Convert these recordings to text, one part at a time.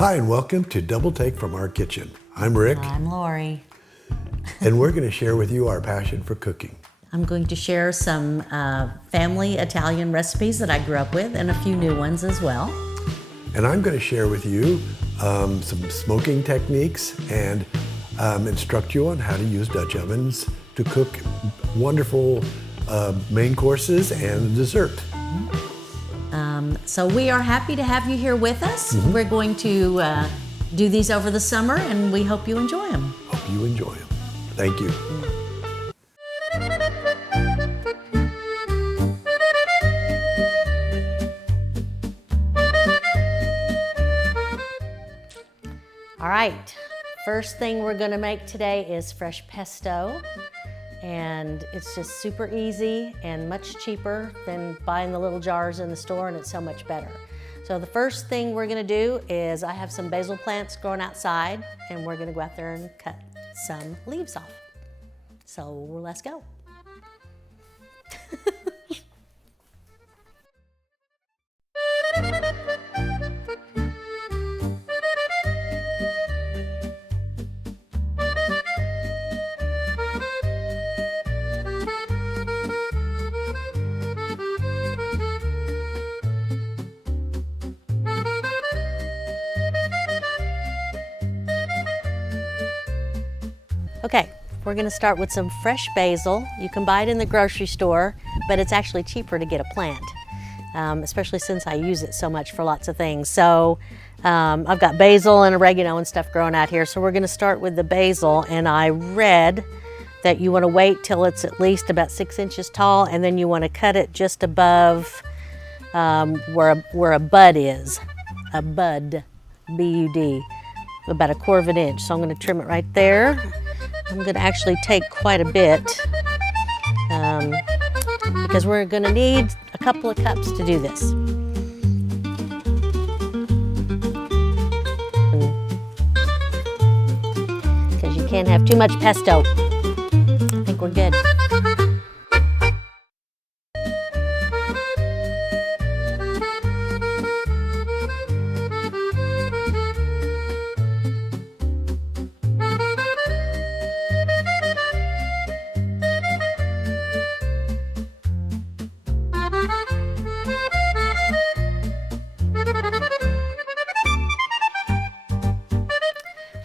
Hi, and welcome to Double Take from Our Kitchen. I'm Rick. I'm Lori. And we're going to share with you our passion for cooking. I'm going to share some family Italian recipes that I grew up with and a few new ones as well. And I'm going to share with you some smoking techniques and instruct you on how to use Dutch ovens to cook wonderful main courses and dessert. So we are happy to have you here with us. We're going to do these over the summer, and we hope you enjoy them. Hope you enjoy them. Thank you. All right, first thing we're going to make today is fresh pesto. And it's just super easy and much cheaper than buying the little jars in the store, and it's so much better. So the first thing we're gonna do is I have some basil plants growing outside, and we're gonna go out there and cut some leaves off. So let's go. Okay, we're gonna start with some fresh basil. You can buy it in the grocery store, but it's actually cheaper to get a plant, especially since I use it so much for lots of things. So I've got basil and oregano and stuff growing out here. So we're gonna start with the basil, and I read that you wanna wait till it's at least about 6 inches tall, and then you wanna cut it just above where a bud is, a bud, B-U-D, about 1/4 inch. So I'm gonna trim it right there. I'm gonna actually take quite a bit because we're gonna need a couple of cups to do this. Because you can't have too much pesto. I think we're good.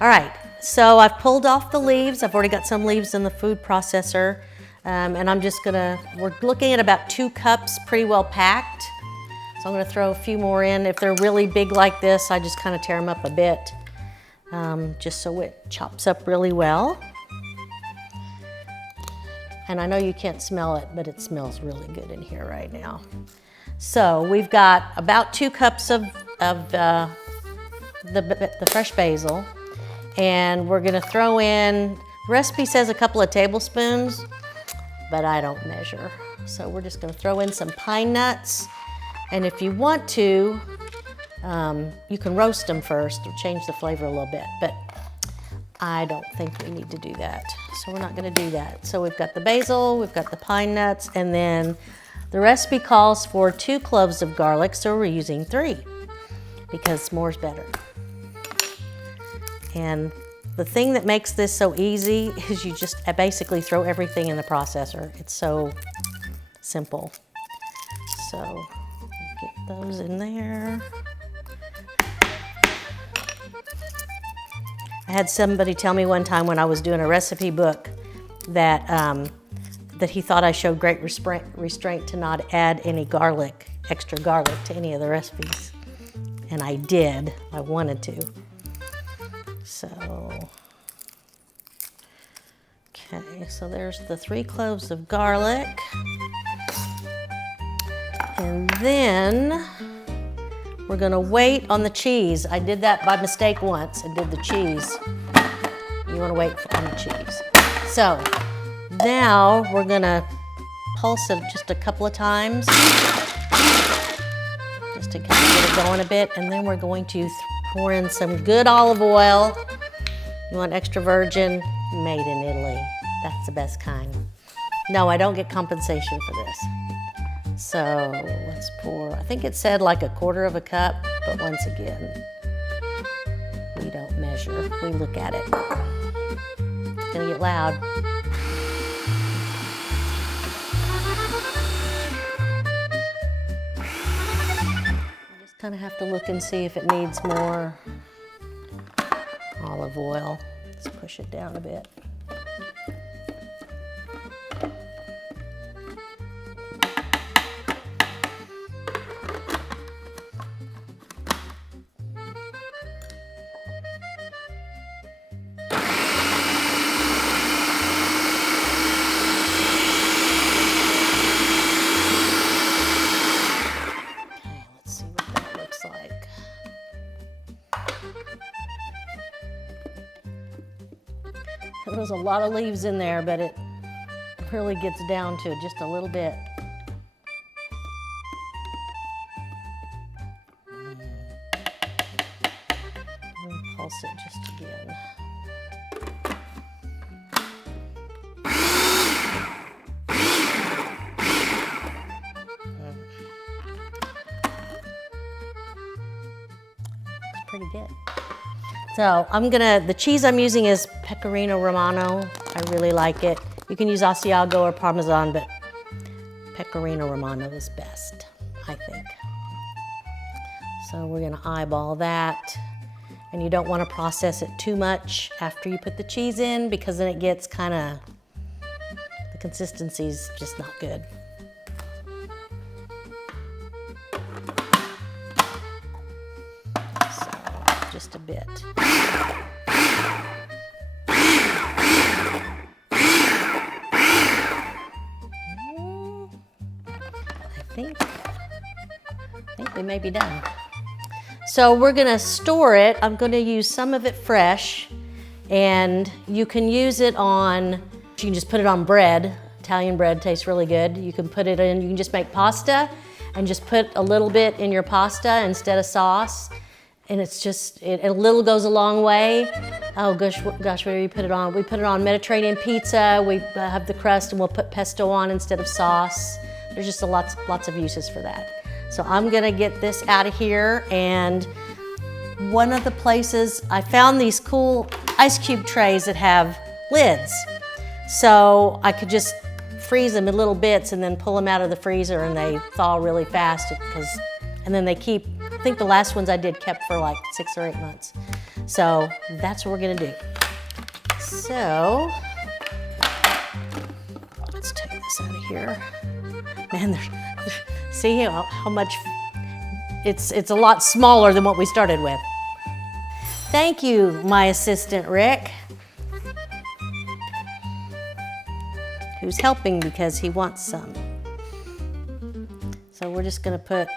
All right, so I've pulled off the leaves. I've already got some leaves in the food processor, and we're looking at about 2 cups, pretty well packed. So I'm gonna throw a few more in. If they're really big like this, I just kind of tear them up a bit, just so it chops up really well. And I know you can't smell it, but it smells really good in here right now. So we've got about 2 cups of the fresh basil. And we're gonna throw in, the recipe says a couple of tablespoons, but I don't measure. So we're just gonna throw in some pine nuts. And if you want to, you can roast them first to change the flavor a little bit, but I don't think we need to do that. So we're not gonna do that. So we've got the basil, we've got the pine nuts, and then the recipe calls for 2 cloves of garlic, so we're using 3 because more's better. And the thing that makes this so easy is you just basically throw everything in the processor. It's so simple. So get those in there. I had somebody tell me one time when I was doing a recipe book that that he thought I showed great restraint to not add any garlic, extra garlic to any of the recipes. And I did, I wanted to. So, okay, so there's the 3 cloves of garlic. And then we're gonna wait on the cheese. I did that by mistake once. I did the cheese. You wanna wait on the cheese. So, now we're gonna pulse it just a couple of times, just to kind of get it going a bit, and then we're going to pour in some good olive oil. You want extra virgin, made in Italy. That's the best kind. No, I don't get compensation for this. So let's pour, I think it said like 1/4 cup, but once again, measure. We look at it. It's gonna get loud. You just kind of have to look and see if it needs more olive oil. Let's push it down a bit. There's a lot of leaves in there, but it really gets down to just a little bit. Let me pulse it just again. It's pretty good. So the cheese I'm using is Pecorino Romano. I really like it. You can use Asiago or Parmesan, but Pecorino Romano is best, I think. So we're gonna eyeball that. And you don't wanna process it too much after you put the cheese in, because then it gets the consistency's just not good. So just a bit. I think we may be done. So we're gonna store it. I'm gonna use some of it fresh, and you can use it on, you can just put it on bread. Italian bread tastes really good. You can put it in, you can just make pasta and just put a little bit in your pasta instead of sauce. And it's just, a little goes a long way. Oh gosh, where do you put it on? We put it on Mediterranean pizza. We have the crust and we'll put pesto on instead of sauce. There's just lots of uses for that. So I'm gonna get this out of here, and one of the places, I found these cool ice cube trays that have lids. So I could just freeze them in little bits and then pull them out of the freezer, and they thaw really fast, and then they keep, I think the last ones I did kept for like 6 or 8 months. So that's what we're gonna do. So let's take this out of here. Man, see how much, it's a lot smaller than what we started with. Thank you, my assistant, Rick, who's helping because he wants some. So we're just gonna put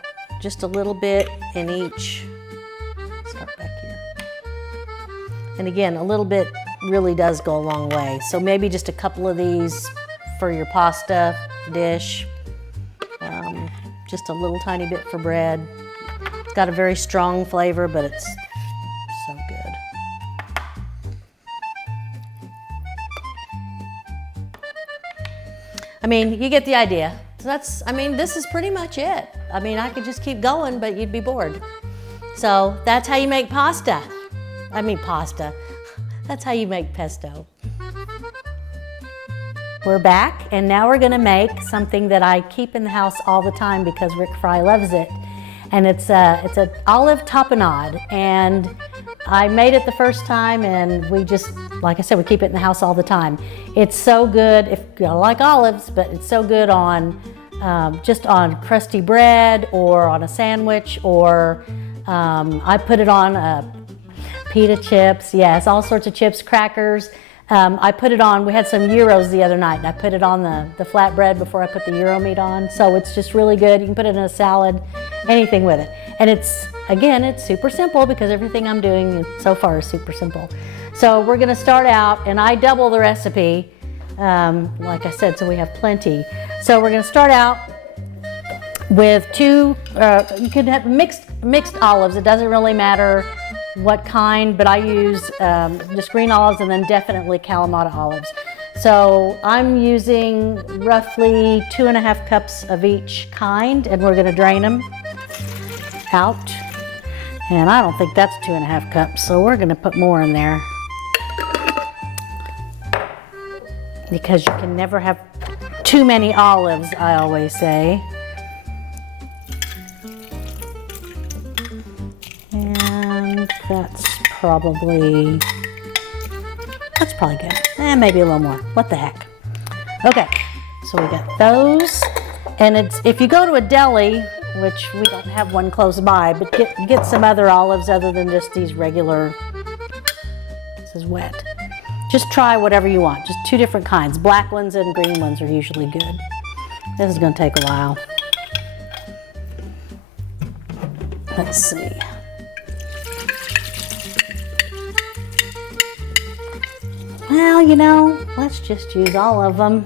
just a little bit in each. Start back here. And again, a little bit really does go a long way. So maybe just a couple of these for your pasta dish. Just a little tiny bit for bread. It's got a very strong flavor, but it's so good. I mean, you get the idea. So this is pretty much it. I mean, I could just keep going, but you'd be bored. So that's how you make pasta. Pasta. That's how you make pesto. We're back, and now we're gonna make something that I keep in the house all the time because Rick Fry loves it. And it's an olive tapenade, and I made it the first time, and we just, like I said, we keep it in the house all the time. It's so good, if you don't like olives, but it's so good on just on crusty bread or on a sandwich, or I put it on pita chips, yes, all sorts of chips, crackers. I put it on, we had some gyros the other night, and I put it on the flatbread before I put the gyro meat on. So it's just really good. You can put it in a salad, anything with it. And it's super simple because everything I'm doing so far is super simple. So we're gonna start out, and I double the recipe, like I said, so we have plenty. So we're gonna start out with you could have mixed olives. It doesn't really matter what kind, but I use just green olives and then definitely Kalamata olives. So I'm using roughly 2.5 cups of each kind, and we're gonna drain them out. And I don't think that's 2.5 cups, so we're gonna put more in there. Because you can never have too many olives, I always say. And that's probably good. Maybe a little more. What the heck? Okay, so we got those. And it's, if you go to a deli, which we don't have one close by, but get some other olives other than just these regular, this is wet. Just try whatever you want, just 2 different kinds. Black ones and green ones are usually good. This is gonna take a while. Let's see. Well, you know, let's just use all of them.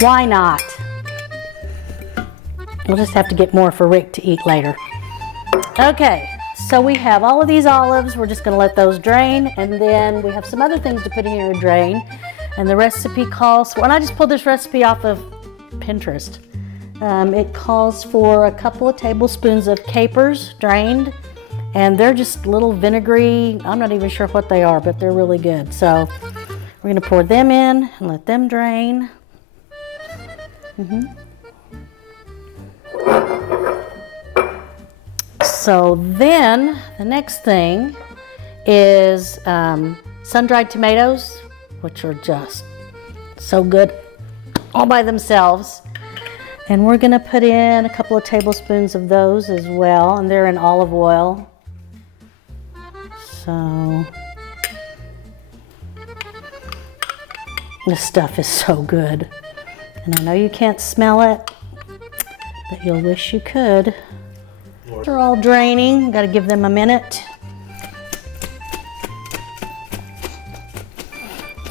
Why not? We'll just have to get more for Rick to eat later. Okay, so we have all of these olives. We're just gonna let those drain, and then we have some other things to put in here to drain. And the recipe calls for, and I just pulled this recipe off of Pinterest. It calls for a couple of tablespoons of capers drained, and they're just little vinegary, I'm not even sure what they are, but they're really good. So we're gonna pour them in and let them drain. So then the next thing is sun-dried tomatoes, which are just so good all by themselves. And we're gonna put in a couple of tablespoons of those as well, and they're in olive oil. So this stuff is so good. And I know you can't smell it, but you'll wish you could. They're all draining, gotta give them a minute.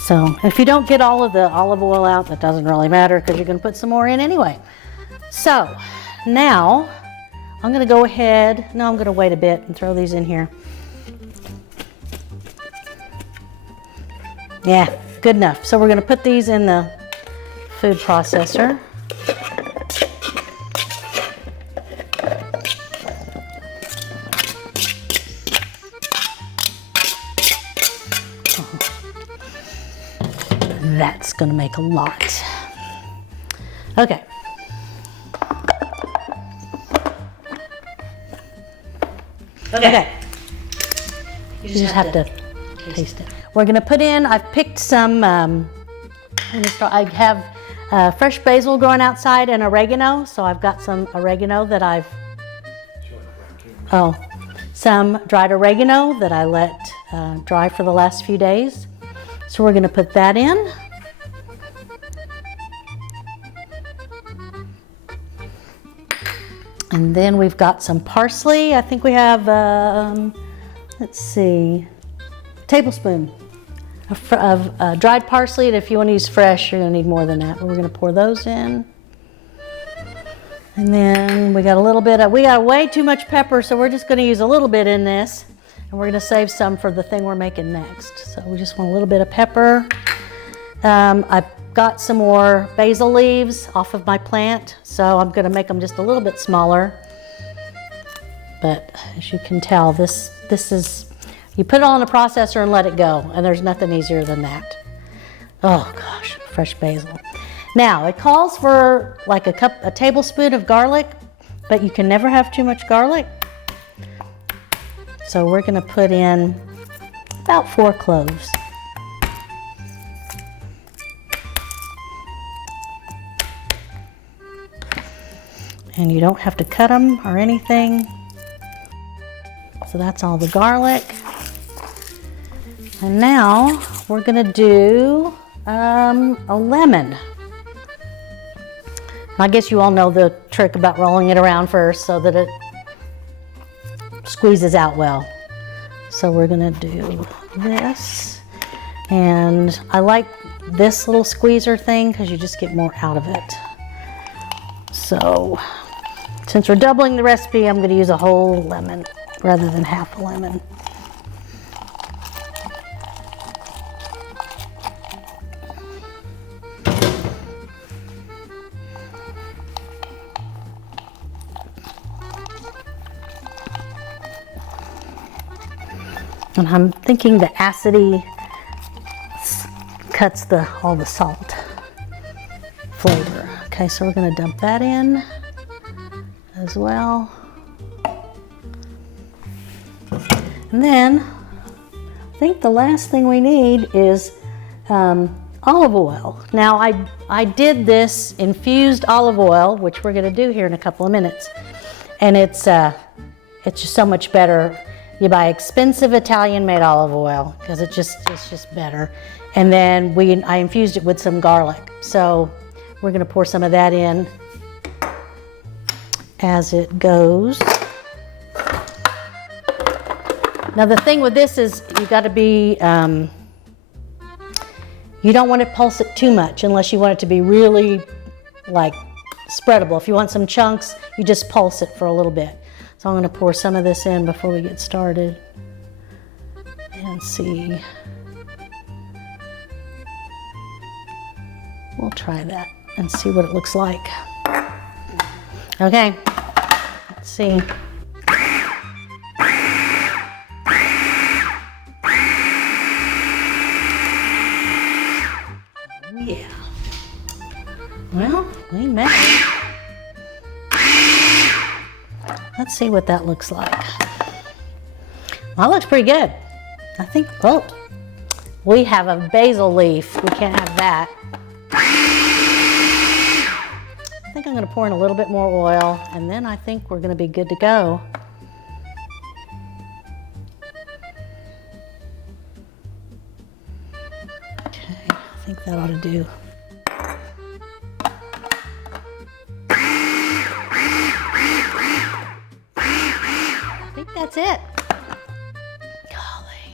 So if you don't get all of the olive oil out, that doesn't really matter because you're gonna put some more in anyway. So now I'm gonna go ahead, no, I'm gonna wait a bit and throw these in here. Yeah, good enough. So we're gonna put these in the food processor. That's gonna make a lot. Okay. Okay. You just have to taste it. We're gonna put in, I've picked some, I have fresh basil growing outside and oregano, so I've got some oregano that some dried oregano that I let dry for the last few days. So we're gonna put that in. And then we've got some parsley. I think we have, let's see, a tablespoon of dried parsley. And if you want to use fresh, you're gonna need more than that. But we're gonna pour those in. And then we got a little bit of, we got way too much pepper, so we're just gonna use a little bit in this. And we're gonna save some for the thing we're making next. So we just want a little bit of pepper. I've got some more basil leaves off of my plant, so I'm gonna make them just a little bit smaller. But as you can tell, this is, you put it all in a processor and let it go, and there's nothing easier than that. Oh gosh, fresh basil. Now, it calls for like a tablespoon of garlic, but you can never have too much garlic. So we're gonna put in about 4 cloves. And you don't have to cut them or anything. So that's all the garlic. And now we're gonna do a lemon. I guess you all know the trick about rolling it around first so that it squeezes out well. So we're gonna do this. And I like this little squeezer thing because you just get more out of it. So since we're doubling the recipe, I'm gonna use a whole lemon rather than half a lemon. And I'm thinking the acidity cuts all the salt flavor. Okay, so we're gonna dump that in as well. And then I think the last thing we need is olive oil. Now I did this infused olive oil, which we're gonna do here in a couple of minutes. And it's just so much better. You buy expensive Italian made olive oil because it's just better. And then I infused it with some garlic. So we're gonna pour some of that in as it goes. Now the thing with this is you gotta be, you don't want to pulse it too much unless you want it to be really like spreadable. If you want some chunks, you just pulse it for a little bit. So I'm going to pour some of this in before we get started and see. We'll try that and see what it looks like. Okay, let's see. Yeah. Well, we made it. Let's see what that looks like. Well, that looks pretty good. I think, oh, we have a basil leaf. We can't have that. I think I'm gonna pour in a little bit more oil, and then I think we're gonna be good to go. Okay, I think that ought to do. I think that's it. Golly.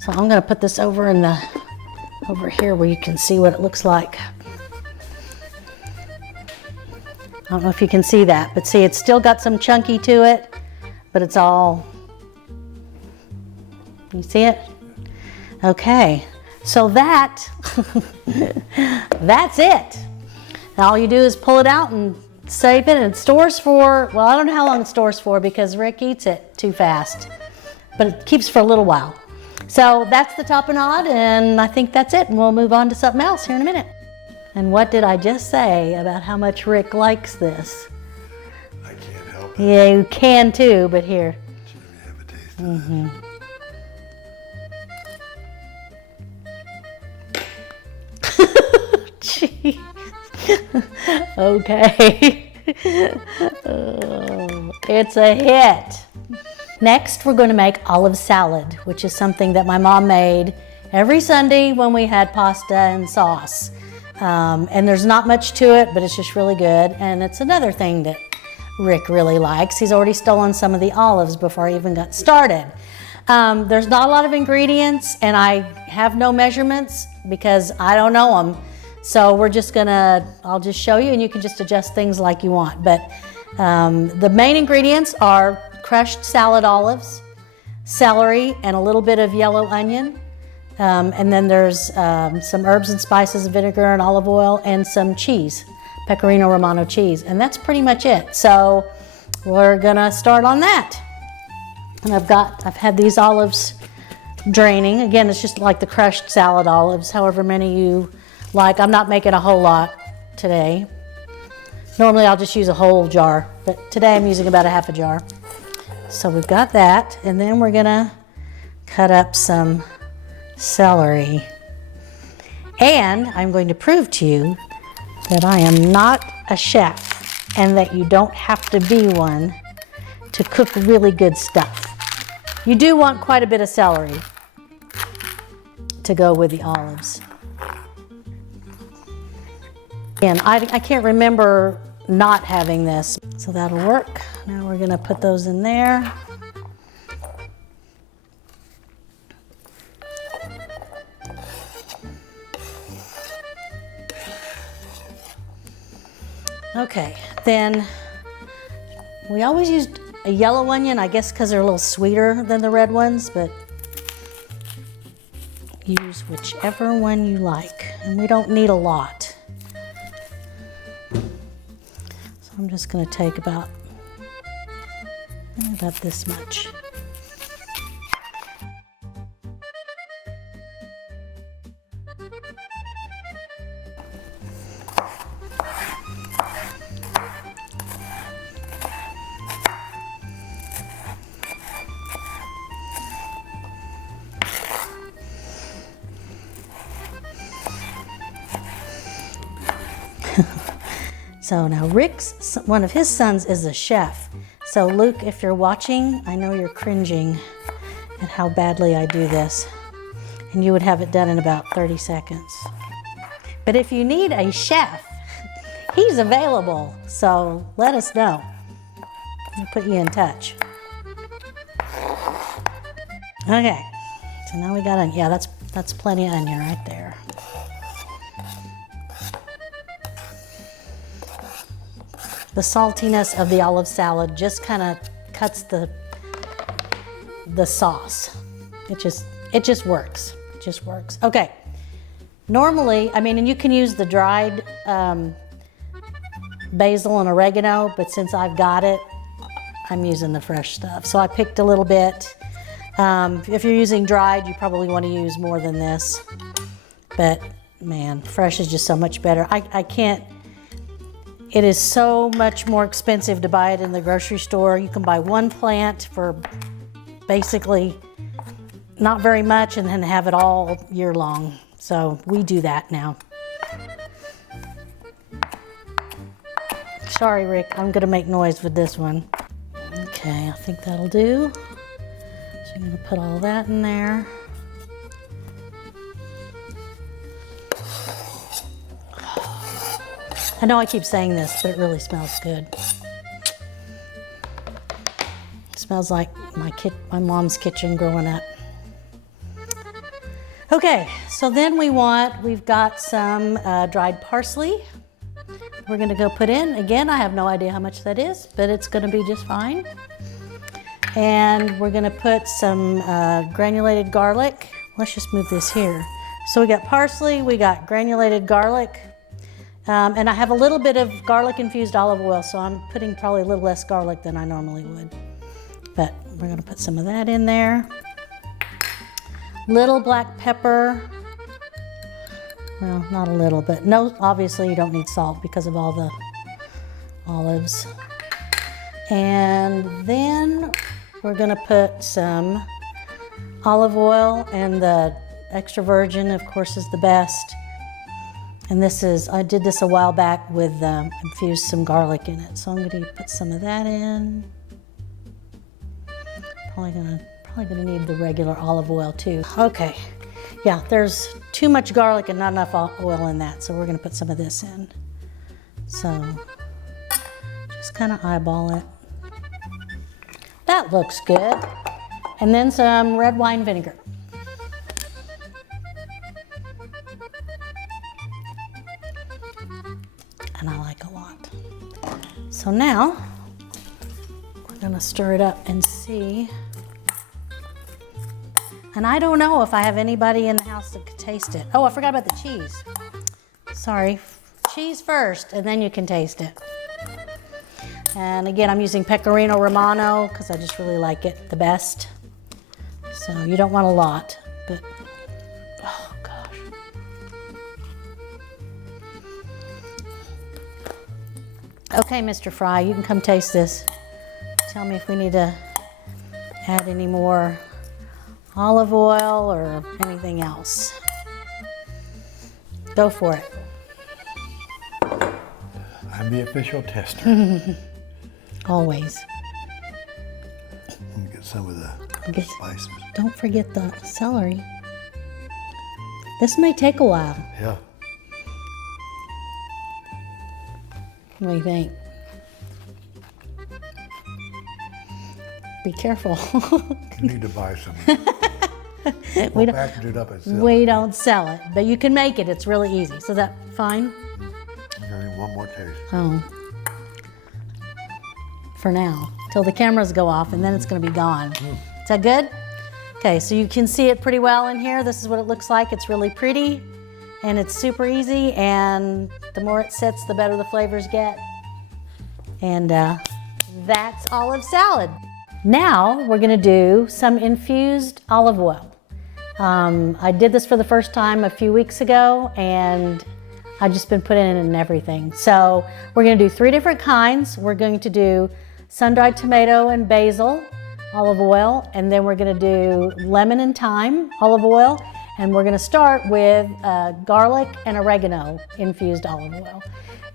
So I'm gonna put this over here where you can see what it looks like. I don't know if you can see that, but see, it's still got some chunky to it, but it's all, you see it? Okay, so that's it. Now all you do is pull it out and save it, and it stores for, well, I don't know how long it stores for because Rick eats it too fast, but it keeps for a little while. So that's the tapenade, and I think that's it, and we'll move on to something else here in a minute. And what did I just say about how much Rick likes this? I can't help it. Yeah, you can too, but here. Should we have a taste of Jeez. Okay. Oh, it's a hit. Next, we're going to make olive salad, which is something that my mom made every Sunday when we had pasta and sauce. And there's not much to it, but it's just really good. And it's another thing that Rick really likes. He's already stolen some of the olives before I even got started. There's not a lot of ingredients, and I have no measurements because I don't know them. So I'll just show you, and you can just adjust things like you want. But the main ingredients are crushed salad olives, celery, and a little bit of yellow onion. And then there's some herbs and spices, vinegar and olive oil, and some cheese, Pecorino Romano cheese. And that's pretty much it. So we're gonna start on that. And I've had these olives draining. Again, it's just like the crushed salad olives, however many you like. I'm not making a whole lot today. Normally I'll just use a whole jar, but today I'm using about a half a jar. So we've got that, and then we're gonna cut up some celery. And I'm going to prove to you that I am not a chef and that you don't have to be one to cook really good stuff. You do want quite a bit of celery to go with the olives. And I can't remember not having this, so that'll work. Now we're gonna put those in there. Okay, then we always used a yellow onion, I guess because they're a little sweeter than the red ones, but use whichever one you like. And we don't need a lot. So I'm just gonna take about this much. So now Rick's, one of his sons is a chef. So Luke, if you're watching, I know you're cringing at how badly I do this. And you would have it done in about 30 seconds. But if you need a chef, he's available. So let us know. We'll put you in touch. Okay, so now we got onion. Yeah, that's plenty of onion right there. The saltiness of the olive salad just kind of cuts the sauce. It just works. It just works. Okay. Normally, I mean, and you can use the dried basil and oregano, but since I've got it, I'm using the fresh stuff. So I picked a little bit. If you're using dried, you probably want to use more than this. But man, fresh is just so much better. I can't. It is so much more expensive to buy it in the grocery store. You can buy one plant for basically not very much and then have it all year long. So we do that now. Sorry, Rick, I'm gonna make noise with this one. Okay, I think that'll do. So I'm gonna put all that in there. I know I keep saying this, but it really smells good. It smells like my mom's kitchen growing up. Okay, so then we've got some dried parsley. We're gonna go put in. Again, I have no idea how much that is, but it's gonna be just fine. And we're gonna put some granulated garlic. Let's just move this here. So we got parsley, we got granulated garlic, and I have a little bit of garlic infused olive oil, so I'm putting probably a little less garlic than I normally would. But we're gonna put some of that in there. Little black pepper. Well, not a little, but no, obviously you don't need salt because of all the olives. And then we're gonna put some olive oil, and the extra virgin, of course, is the best. And I did this a while back with, infused some garlic in it. So I'm gonna put some of that in. Probably gonna need the regular olive oil too. Okay, yeah, there's too much garlic and not enough oil in that, so we're gonna put some of this in. So just kind of eyeball it. That looks good. And then some red wine vinegar. And I like a lot. So now we're gonna stir it up and see. And I don't know if I have anybody in the house that could taste it. Oh, I forgot about the cheese. Sorry, cheese first, and then you can taste it. And again, I'm using Pecorino Romano because I just really like it the best. So you don't want a lot, but oh gosh. Okay, Mr. Fry, you can come taste this. Tell me if we need to add any more olive oil or anything else. Go for it. I'm the official tester. Always. Let me get some of the spices. Don't forget the celery. This may take a while. Yeah. What do you think? Be careful. You need to buy some. We We'll don't, package it up and sell we it. don't sell it, but you can make it. It's really easy. So that fine? Okay, one more taste. Oh. For now, till the cameras go off, and then it's going to be gone. Is that good? Okay, so you can see it pretty well in here. This is what it looks like. It's really pretty, and it's super easy, and the more it sits, the better the flavors get. And that's olive salad. Now we're gonna do some infused olive oil. I did this for the first time a few weeks ago, and I've just been putting it in everything. So we're gonna do 3 different kinds. We're going to do sun-dried tomato and basil olive oil, and then we're gonna do lemon and thyme olive oil, and we're gonna start with garlic and oregano infused olive oil.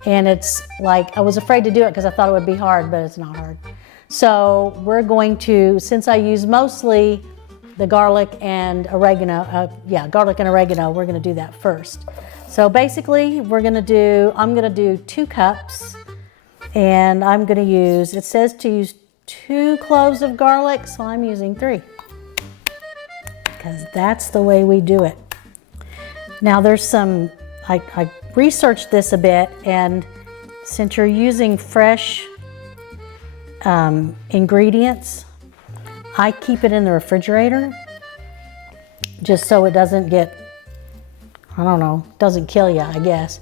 And it's like, I was afraid to do it because I thought it would be hard, but it's not hard. So we're going to, since I use mostly the garlic and oregano, garlic and oregano, we're gonna do that first. So basically, I'm gonna do 2 cups, and I'm gonna use, it says to use 2 cloves of garlic, so I'm using 3, because that's the way we do it. Now there's some, I researched this a bit, and since you're using fresh ingredients, I keep it in the refrigerator just so it doesn't get, I don't know, doesn't kill you, I guess.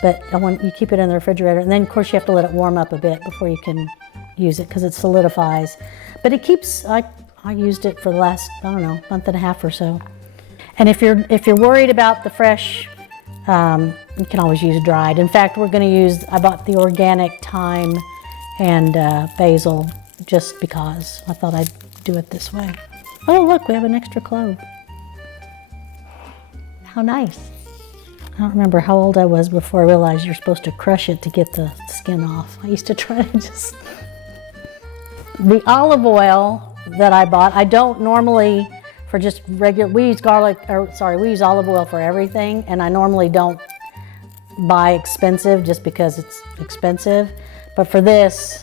But you keep it in the refrigerator, and then of course you have to let it warm up a bit before you can use it because it solidifies. But it keeps, I used it for the last, I don't know, month and a half or so. And if you're worried about the fresh, you can always use dried. In fact, we're gonna use, I bought the organic thyme and basil just because I thought I'd do it this way. Oh look, we have an extra clove. How nice. I don't remember how old I was before I realized you're supposed to crush it to get the skin off. I used to try to just... The olive oil that I bought, I don't normally, for just regular, we use olive oil for everything, and I normally don't buy expensive just because it's expensive. But for this,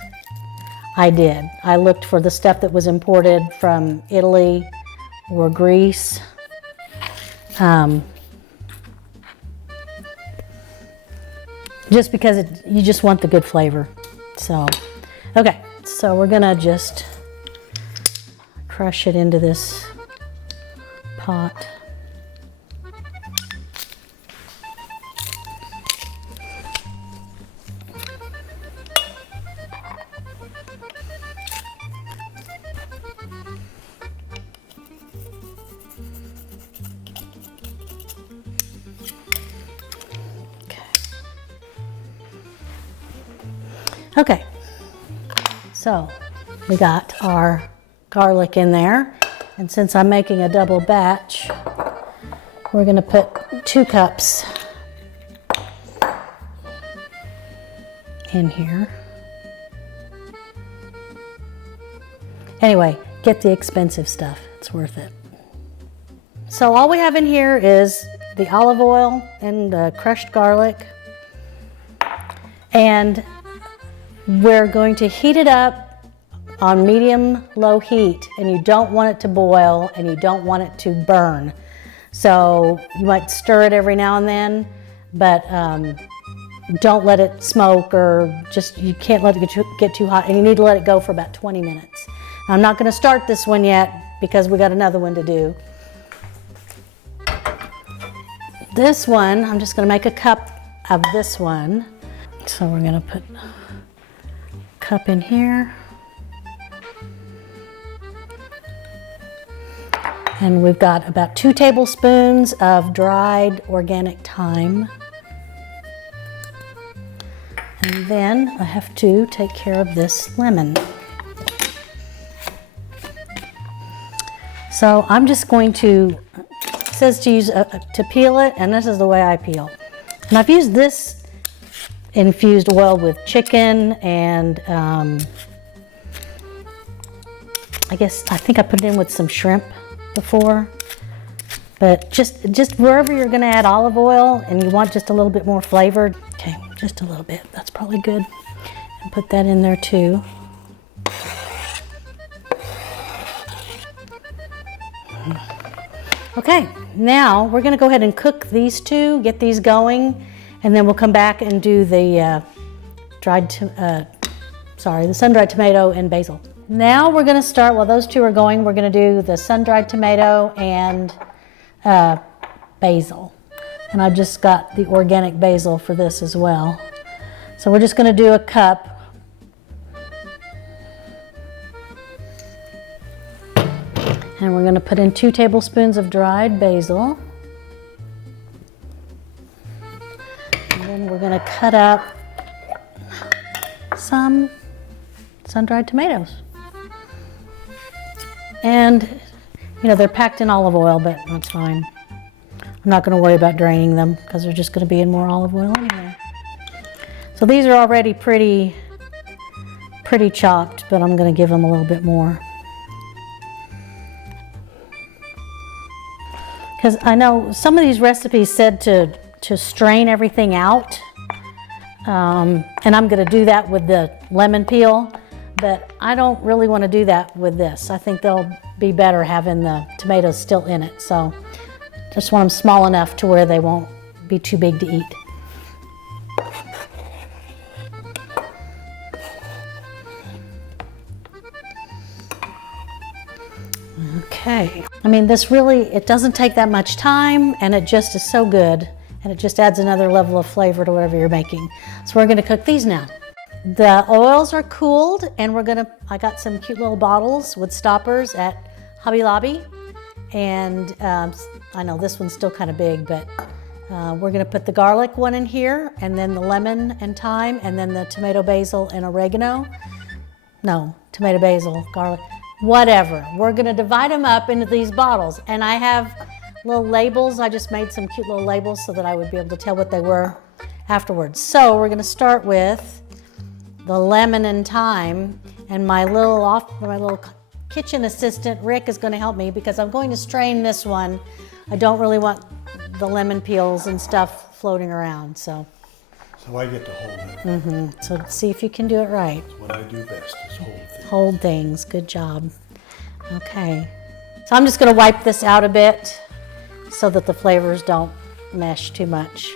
I did. I looked for the stuff that was imported from Italy or Greece. Just because you just want the good flavor. So, okay, so we're gonna just crush it into this pot. Okay, so we got our garlic in there, and since I'm making a double batch, we're gonna put 2 cups in here. Anyway, get the expensive stuff, it's worth it. So all we have in here is the olive oil and the crushed garlic, and we're going to heat it up on medium-low heat, and you don't want it to boil and you don't want it to burn. So you might stir it every now and then, but don't let it smoke, or just, you can't let it get too hot, and you need to let it go for about 20 minutes. Now, I'm not going to start this one yet because we got another one to do. This one, I'm just going to make a cup of this one. So we're going to put cup in here, and we've got about 2 tablespoons of dried organic thyme, and then I have to take care of this lemon. So I'm just going to, it says to use to peel it, and this is the way I peel. And I've used this infused oil with chicken, and I think I put it in with some shrimp before. But just wherever you're gonna add olive oil and you want just a little bit more flavored, okay, just a little bit, that's probably good. And put that in there too. Okay, now we're gonna go ahead and cook these 2, get these going, and then we'll come back and do the the sun-dried tomato and basil. Now we're gonna start, while those 2 are going, we're gonna do the sun-dried tomato and basil. And I just got the organic basil for this as well. So we're just gonna do a cup. And we're going to put in 2 tablespoons of dried basil. And then we're going to cut up some sun-dried tomatoes. And, you know, they're packed in olive oil, but that's fine. I'm not going to worry about draining them because they're just going to be in more olive oil anyway. So these are already pretty chopped, but I'm going to give them a little bit more. Because I know some of these recipes said to strain everything out. And I'm going to do that with the lemon peel, but I don't really want to do that with this. I think they'll be better having the tomatoes still in it. So just want them small enough to where they won't be too big to eat. Okay, I mean, this really, it doesn't take that much time, and it just is so good, and it just adds another level of flavor to whatever you're making. So we're gonna cook these now. The oils are cooled, and I got some cute little bottles with stoppers at Hobby Lobby, and I know this one's still kind of big, but we're gonna put the garlic one in here, and then the lemon and thyme, and then the tomato, basil, and oregano. No, tomato, basil, garlic. Whatever. We're going to divide them up into these bottles. And I have little labels. I just made some cute little labels so that I would be able to tell what they were afterwards. So we're going to start with the lemon and thyme. And my little kitchen assistant, Rick, is going to help me because I'm going to strain this one. I don't really want the lemon peels and stuff floating around. So I get to hold it. Mm-hmm. So see if you can do it right. That's what I do best, is hold things. Hold things. Good job. Okay. So I'm just going to wipe this out a bit so that the flavors don't mesh too much.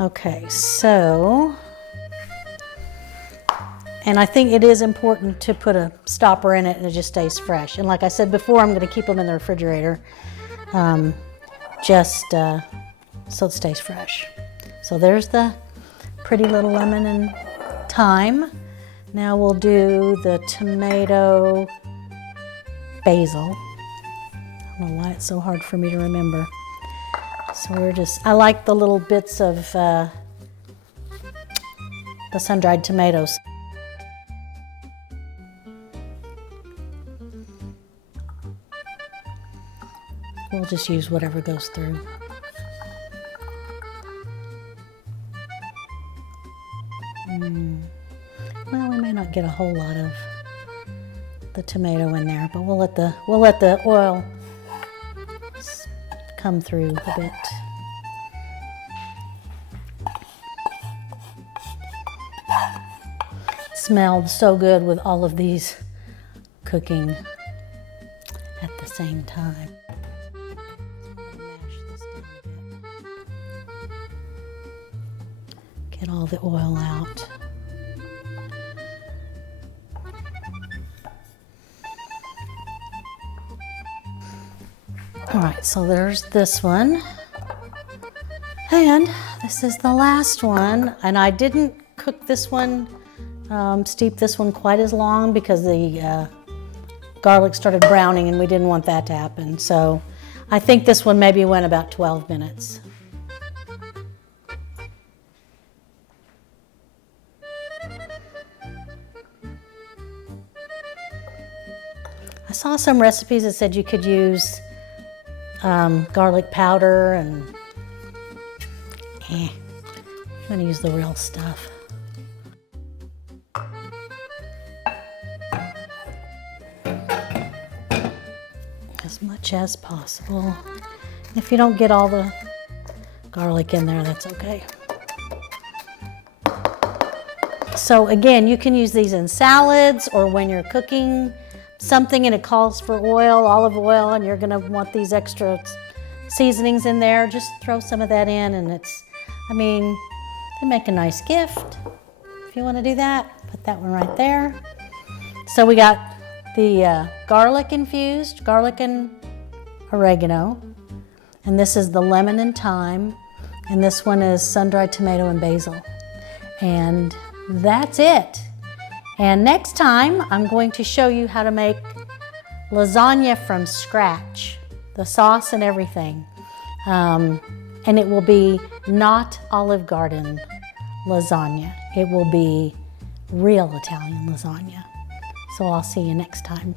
Okay, so, and I think it is important to put a stopper in it and it just stays fresh. And like I said before, I'm going to keep them in the refrigerator so it stays fresh. So there's the pretty little lemon and thyme. Now we'll do the tomato basil. I don't know why it's so hard for me to remember. So I like the little bits of the sun-dried tomatoes. We'll just use whatever goes through. Well, we may not get a whole lot of the tomato in there, but we'll let the oil come through a bit. It smelled so good with all of these cooking at the same time. Mash this down a bit. Get all the oil out. All right, so there's this one. And this is the last one. And I didn't cook this one, steep this one quite as long because the garlic started browning and we didn't want that to happen. So I think this one maybe went about 12 minutes. I saw some recipes that said you could use garlic powder and I'm gonna use the real stuff. As much as possible. If you don't get all the garlic in there, that's okay. So again, you can use these in salads or when you're cooking something and it calls for oil, olive oil, and you're gonna want these extra seasonings in there, just throw some of that in and they make a nice gift. If you wanna do that, put that one right there. So we got the garlic infused, garlic and oregano, and this is the lemon and thyme, and this one is sun-dried tomato and basil. And that's it. And next time, I'm going to show you how to make lasagna from scratch, the sauce and everything. And it will be not Olive Garden lasagna. It will be real Italian lasagna. So I'll see you next time.